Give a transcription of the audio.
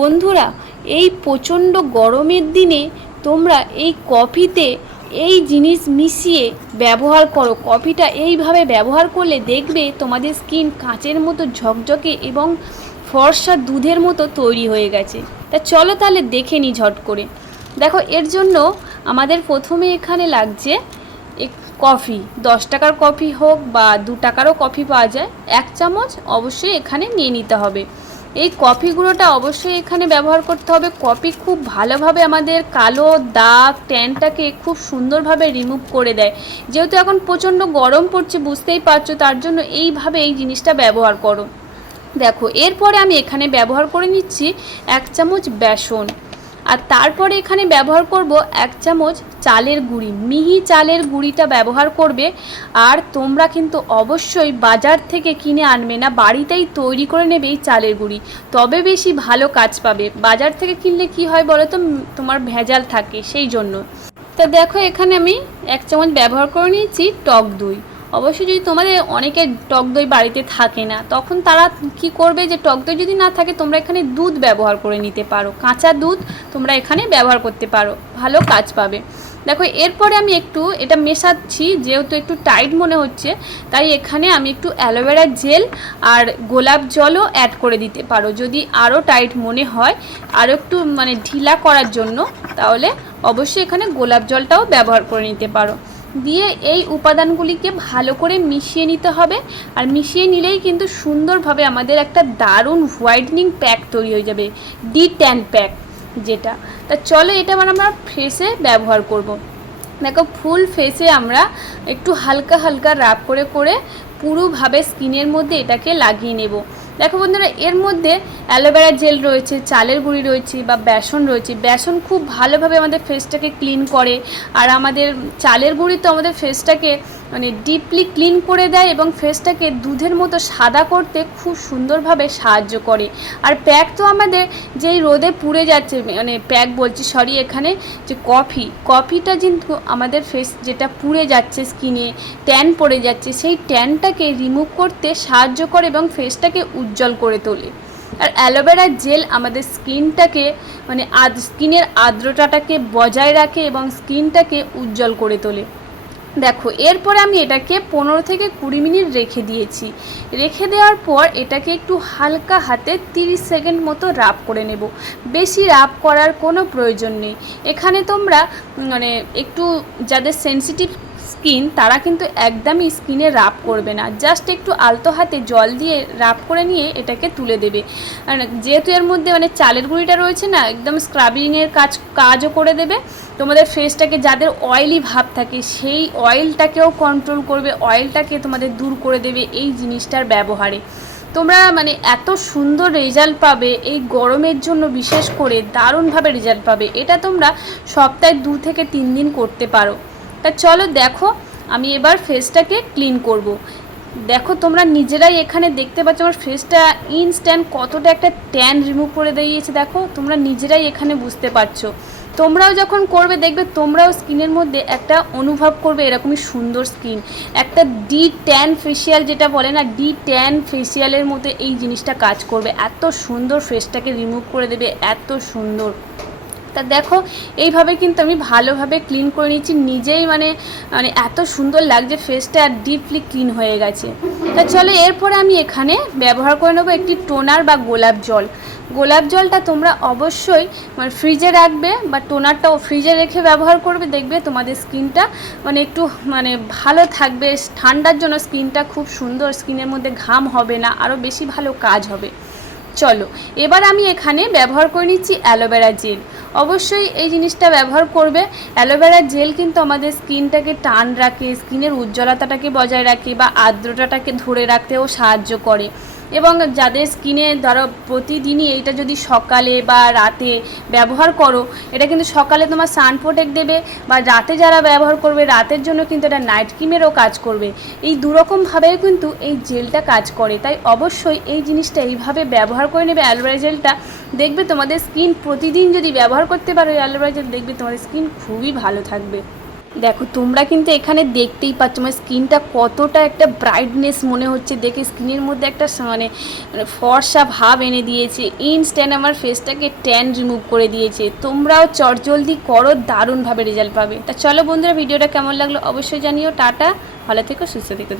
বন্ধুরা, এই প্রচণ্ড গরমের দিনে তোমরা এই কফিতে এই জিনিস মিশিয়ে ব্যবহার করো। কফিটা এইভাবে ব্যবহার করলে দেখবে তোমাদের স্কিন কাঁচের মতো ঝকঝকে এবং ফর্সা দুধের মতো তৈরি হয়ে গেছে। তা চলো তাহলে দেখে নিই ঝট করে। দেখো, এর জন্য আমাদের প্রথমে এখানে লাগছে কফি। 10 টাকার কফি হোক বা 2 টাকারও কফি পাওয়া যায়, 1 চামচ অবশ্যই এখানে নিয়ে নিতে হবে। এই কফি গুঁড়োটা অবশ্যই এখানে ব্যবহার করতে হবে। কফি খুব ভালোভাবে আমাদের কালো দাগ ট্যানটাকে খুব সুন্দরভাবে রিমুভ করে দেয়। যেহেতু এখন প্রচণ্ড গরম পড়ছে, বুঝতেই পারছো, তার জন্য এইভাবে এই জিনিসটা ব্যবহার করো। দেখো, এরপরে আমি এখানে ব্যবহার করে নিচ্ছি 1 চামচ বেসন, আর তারপরে এখানে ব্যবহার করব 1 চামচ চালের গুঁড়ি। মিহি চালের গুঁড়িটা ব্যবহার করবে। আর তোমরা কিন্তু অবশ্যই বাজার থেকে কিনে আনবে না, বাড়িতেই তৈরি করে নেবে এই চালের গুঁড়ি, তবে বেশি ভালো কাজ পাবে। বাজার থেকে কিনলে কি হয় বলো তো, তোমার ভেজাল থাকে, সেই জন্য। তো দেখো, এখানে আমি 1 চামচ ব্যবহার করে নিয়েছি টক দই। অবশ্যই যদি তোমাদের অনেকের টক দই বাড়িতে থাকে না, তখন তারা কি করবে, যে টক দই যদি না থাকে তোমরা এখানে দুধ ব্যবহার করে নিতে পারো। কাঁচা দুধ তোমরা এখানে ব্যবহার করতে পারো, ভালো কাজ পাবে। দেখো, এরপরে আমি একটু এটা মেশাচ্ছি, যেহেতু একটু টাইট মনে হচ্ছে, তাই এখানে আমি একটু অ্যালোভেরা জেল আর গোলাপ জলও অ্যাড করে দিতে পারো। যদি আরও টাইট মনে হয়, আরও একটু ঢিলা করার জন্য, তাহলে অবশ্যই এখানে গোলাপ জলটাও ব্যবহার করে নিতে পারো। দিয়ে এই উপাদানগুলিকে ভালো করে মিশিয়ে নিতে হবে। আর মিশিয়ে নিলেই কিন্তু সুন্দরভাবে আমাদের একটা দারুণ হোয়াইটনিং প্যাক তৈরি হয়ে যাবে, ডি10 প্যাক যেটা। তা চলো, এটা আমরা ফেসে ব্যবহার করব। দেখো, ফুল ফেসে আমরা একটু হালকা হালকা রাব করে করে পুরোভাবে স্কিনের মধ্যে এটাকে লাগিয়ে নেব। দেখো বন্ধুরা, এর মধ্যে অ্যালোভেরা জেল রয়েছে, চালের গুঁড়ি রয়েছে বা বেসন রয়েছে। বেসন খুব ভালোভাবে আমাদের ফেসটাকে ক্লিন করে, আর আমাদের চালের গুঁড়ি তো আমাদের ফেসটাকে ডিপলি ক্লিন করে দেয় এবং ফেসটাকে দুধের মতো সাদা করতে খুব সুন্দরভাবে সাহায্য করে। আর প্যাক তো আমাদের যেই রোদে পুড়ে যাচ্ছে, প্যাক বলছি সরি, এখানে যে কফিটা কিন্তু আমাদের ফেস যেটা পুড়ে যাচ্ছে, স্কিনে ট্যান পড়ে যাচ্ছে, সেই ট্যানটাকে রিমুভ করতে সাহায্য করে এবং ফেসটাকে উজ্জ্বল করে তোলে। আর অ্যালোভেরা জেল আমাদের স্কিনটাকে স্কিনের আর্দ্রতাটাকে বজায় রাখে এবং স্কিনটাকে উজ্জ্বল করে তোলে। দেখো, এরপরে আমি এটাকে 15 থেকে 20 মিনিট রেখে দিয়েছি। রেখে দেওয়ার পর এটাকে একটু হালকা হাতে 30 সেকেন্ড মতো রাব করে নেব। বেশি রাব করার কোনো প্রয়োজন নেই। এখানে তোমরা একটু যাদের সেনসিটিভ স্কিন, তারা কিন্তু একদমই স্কিনে রাব করবে না, জাস্ট একটু আলতো হাতে জল দিয়ে রাব করে নিয়ে এটাকে তুলে দেবে। যেহেতু এর মধ্যে চালের গুঁড়িটা রয়েছে না, একদম স্ক্রাবিংয়ের কাজও করে দেবে। তোমাদের ফেসটাকে, যাদের অয়েলি ভাব থাকে, সেই অয়েলটাকেও কন্ট্রোল করবে, অয়েলটাকে তোমাদের দূর করে দেবে এই জিনিসটার ব্যবহারে। তোমরা এত সুন্দর রেজাল্ট পাবে এই গরমের জন্য, বিশেষ করে দারুণভাবে রেজাল্ট পাবে। এটা তোমরা সপ্তাহে 2 থেকে 3 দিন করতে পারো। তা চলো, দেখো আমি এবার ফেসটাকে ক্লিন করব। দেখো, তোমরা নিজেরাই এখানে দেখতে পাচ্ছ আমার ফেসটা ইনস্ট্যান্ট কতটা একটা ট্যান রিমুভ করে দিয়েছে। দেখো, তোমরা নিজেরাই এখানে বুঝতে পারছো। তোমরাও যখন করবে দেখবে তোমরাও স্কিনের মধ্যে একটা অনুভব করবে এরকমই সুন্দর স্কিন। একটা ডি10 ফেসিয়াল যেটা বলে না, ডি10 ফেসিয়ালের মতো এই জিনিসটা কাজ করবে, এত সুন্দর ফেসটাকে রিমুভ করে দেবে, এত সুন্দর। তা দেখো, এইভাবে কিন্তু আমি ভালোভাবে ক্লিন করে নিচ্ছি, নিজেই এত সুন্দর লাগছে ফেসটা, আর ডিপলি ক্লিন হয়ে গেছে। তা চলো, এরপরে আমি এখানে ব্যবহার করে নেবো একটি টোনার বা গোলাপ জল। গোলাপ জলটা তোমরা অবশ্যই ফ্রিজে রাখবে, বা টোনারটাও ফ্রিজে রেখে ব্যবহার করবে। দেখবে তোমাদের স্কিনটা একটু ভালো থাকবে, ঠান্ডার জন্য স্কিনটা খুব সুন্দর, স্কিনের মধ্যে ঘাম হবে না, আরও বেশি ভালো কাজ হবে। চলো, এবার আমি এখানে ব্যবহার করে নিচ্ছি অ্যালোভেরা জেল। অবশ্যই এই জিনিসটা ব্যবহার করবে। অ্যালোভেরা জেল কিন্তু আমাদের স্কিনটাকে টান রাখে, স্কিনের উজ্জ্বলতাটাকে বজায় রাখে বা আর্দ্রতাটাকে ধরে রাখতেও সাহায্য করে। এবং যাদের স্কিনে ধরো প্রতিদিনই এইটা যদি সকালে বা রাতে ব্যবহার করো, এটা কিন্তু সকালে তোমার সান প্রোটেক্ট দেবে, বা রাতে যারা ব্যবহার করবে রাতের জন্য কিন্তু এটা নাইট ক্রিমেরও কাজ করবে। এই দুরকমভাবেও কিন্তু এই জেলটা কাজ করে। তাই অবশ্যই এই জিনিসটা এইভাবে ব্যবহার করে নেবে অ্যালোভেরা জেলটা। দেখবে তোমাদের স্কিন প্রতিদিন যদি ব্যবহার করতে পারো এই অ্যালোভেরা জেল, দেখবে তোমাদের স্কিন খুবই ভালো থাকবে। দেখো তোমরা কিন্তু এখানে দেখতেই পাচ্ছ আমার স্কিনটা কতটা একটা ব্রাইটনেস মনে হচ্ছে, দেখে স্কিনের মধ্যে একটা মানে ফর্সা ভাব এনে দিয়েছে। ইনস্ট্যান্ট আমার ফেসটাকে ট্যান রিমুভ করে দিয়েছে। তোমরাও চটজলদি করো, দারুণভাবে রেজাল্ট পাবে। তা চলো বন্ধুরা, ভিডিওটা কেমন লাগলো অবশ্যই জানিও। টাটা, ভালো থেকো, সুস্থ থেকো।